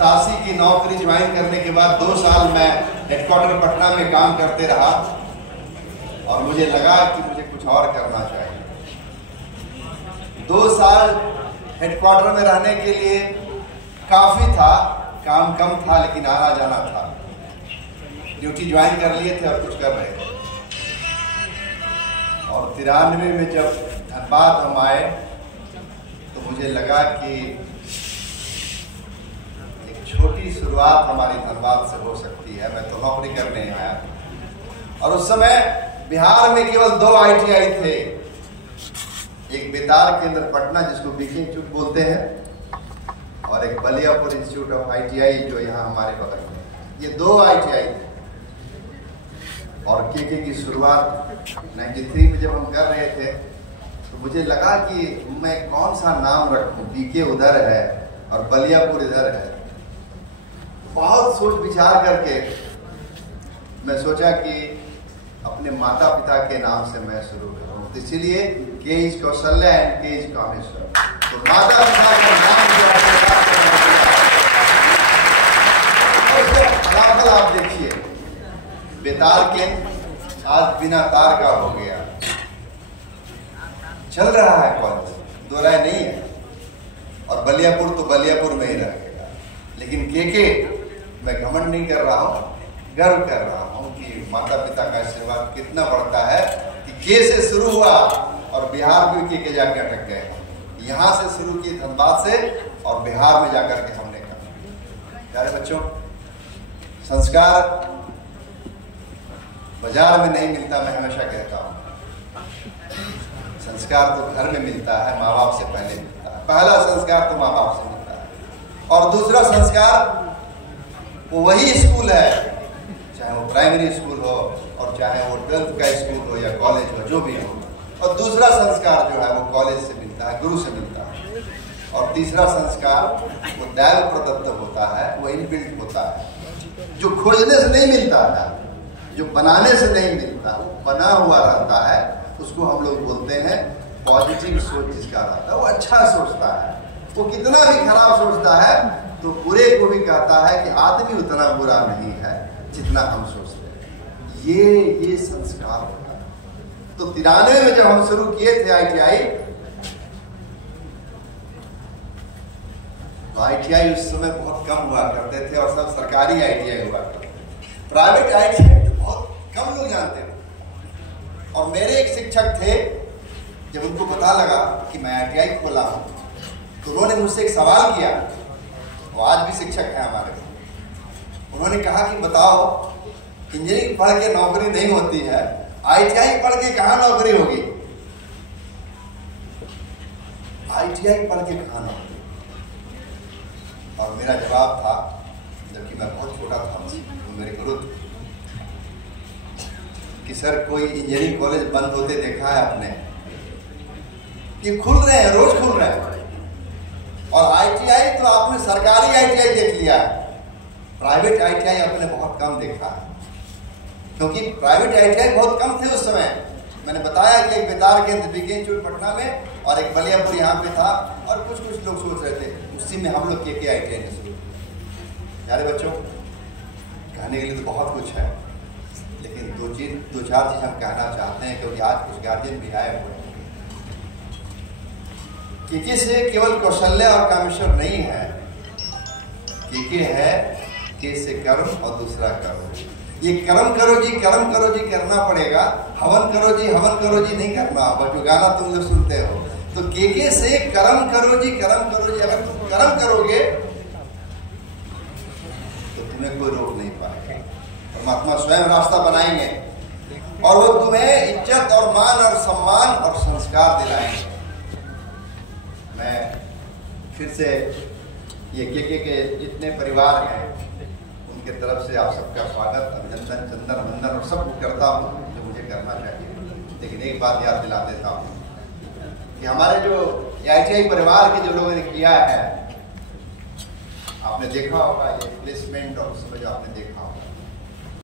तासी की नौकरी ज्वाइन करने के बाद 2 साल मैं हेडक्वार्टर पटना में काम करते रहा और मुझे लगा कि मुझे कुछ और करना चाहिए। 2 साल हेडक्वार्टर में रहने के लिए काफी था, काम कम था लेकिन आना जाना था। ड्यूटी ज्वाइन कर लिए थे और कुछ कर रहे थे। और 93 में जब धनबाद हम आए तो मुझे लगा कि एक छोटी शुरुआत हमारी धनबाद से हो सकती है। मैं तो नौकरी करने आया और उस समय बिहार में केवल 2 ITI थे, एक बेतार केंद्र पटना जिसको बीके इंस्टीट्यूट बोलते हैं और एक बलियापुर इंस्टीट्यूट ऑफ ITI जो यहाँ हमारे बगल में। ये 2 ITI थे और केके की शुरुआत 93 में जब हम कर रहे थे तो मुझे लगा कि मैं कौन सा नाम रखूं। बीके उधर है और बलियापुर इधर है। बहुत सोच विचार करके मैं सोचा कि अपने माता पिता के नाम से मैं शुरू करूं, तो इसीलिए के कौशल्या एंड के कामेश्वर। तो माता पिता का नाम जो आप देखिए, बेतार केंद्र आज बिना तार का हो गया, चल रहा है कॉलेज, दो राय नहीं है। और बलियापुर तो बलियापुर में ही रहेगा। लेकिन के मैं घमंड नहीं कर रहा हूँ, गर्व कर रहा हूँ कि माता पिता का आशीर्वाद कितना बढ़ता है कि के से शुरू हुआ और बिहार में के जाके अटक गए। यहाँ से शुरू की धनबाद से और बिहार में जाकर के हमने कहा। प्यारे बच्चों, संस्कार बाजार में नहीं मिलता, मैं हमेशा कहता हूँ। संस्कार तो घर में मिलता है, माँ बाप से पहले मिलता है। पहला संस्कार तो माँ बाप से मिलता है और दूसरा संस्कार वो वही स्कूल है, चाहे वो प्राइमरी स्कूल हो और चाहे वो 12th का स्कूल हो या कॉलेज हो, जो भी हो। और दूसरा संस्कार जो है वो कॉलेज से मिलता है, गुरु से मिलता है। और तीसरा संस्कार वो दैव प्रदत्त होता है, वो इनबिल्ट होता है, जो खोजने से नहीं मिलता है, जो बनाने से नहीं मिलता, वो बना हुआ रहता है। उसको हम लोग बोलते हैं पॉजिटिव सोच जिसका रहता है, वो अच्छा सोचता है। वो कितना भी खराब सोचता है तो बुरे को भी कहता है कि आदमी उतना बुरा नहीं है जितना हम सोचते हैं। ये संस्कार होता है। तो 93 में जब हम शुरू किए थे ITI, तो ITI उस समय बहुत कम हुआ करते थे और सब सरकारी ITI हुआ करते थे। प्राइवेट ITI तो बहुत कम लोग जानते थे। और मेरे एक शिक्षक थे, जब उनको पता लगा कि मैं ITI खोला हूं तो उन्होंने मुझसे एक सवाल किया। वो आज भी शिक्षक है हमारे। उन्होंने कहा कि बताओ, इंजीनियरिंग पढ़ के नौकरी नहीं होती है, ITI पढ़ के कहाँ नौकरी होगी? ITI पढ़ के कहाँ नौकरी? और मेरा जवाब था, जबकि मैं बहुत छोटा था, वो मेरे गुरु थे, कि सर कोई इंजीनियरिंग कॉलेज बंद होते देखा है आपने? ये खुल रहे हैं, रोज खुल रहे हैं। और ITI तो आपने सरकारी ITI देख लिया है, प्राइवेट ITI आपने बहुत कम देखा है। क्योंकि प्राइवेट ITI बहुत कम थे उस समय। मैंने बताया कि एक बेतार केंद्र बीके इंस्टीट्यूट पटना में और एक बलियापुर यहाँ पे था और कुछ लोग सोच रहे थे। उसी में हम लोग के ITI ने शुरू। प्यारे बच्चों, कहने के लिए तो बहुत कुछ है, लेकिन 2-4 चीज हम कहना चाहते हैं, क्योंकि आज कुछ गार्जियन भी आए हुए हैं। के से केवल कौशल्या और कामेश्वर नहीं है, के है के से कर्म और दूसरा कर्म। ये कर्म करो जी, कर्म करो जी करना पड़ेगा, हवन करो जी, हवन करो जी नहीं करना होगा, जो गाना तुम लोग सुनते हो। तो के से कर्म करो जी, कर्म करो जी। अगर तुम कर्म करोगे तो तुम्हें कोई रोक नहीं पाएगा। परमात्मा स्वयं रास्ता बनाएंगे और वो तुम्हें इज्जत और मान और सम्मान और संस्कार दिलाएंगे। मैं फिर से ये के जितने परिवार हैं उनके तरफ से आप सबका स्वागत, अभिनंदन, चंदन वंदन और सब करता हूँ जो मुझे करना चाहिए। लेकिन एक बात याद दिला देता हूँ कि हमारे जो ITI परिवार के जो लोगों ने किया है, आपने देखा होगा ये प्लेसमेंट और सब जो आपने देखा होगा,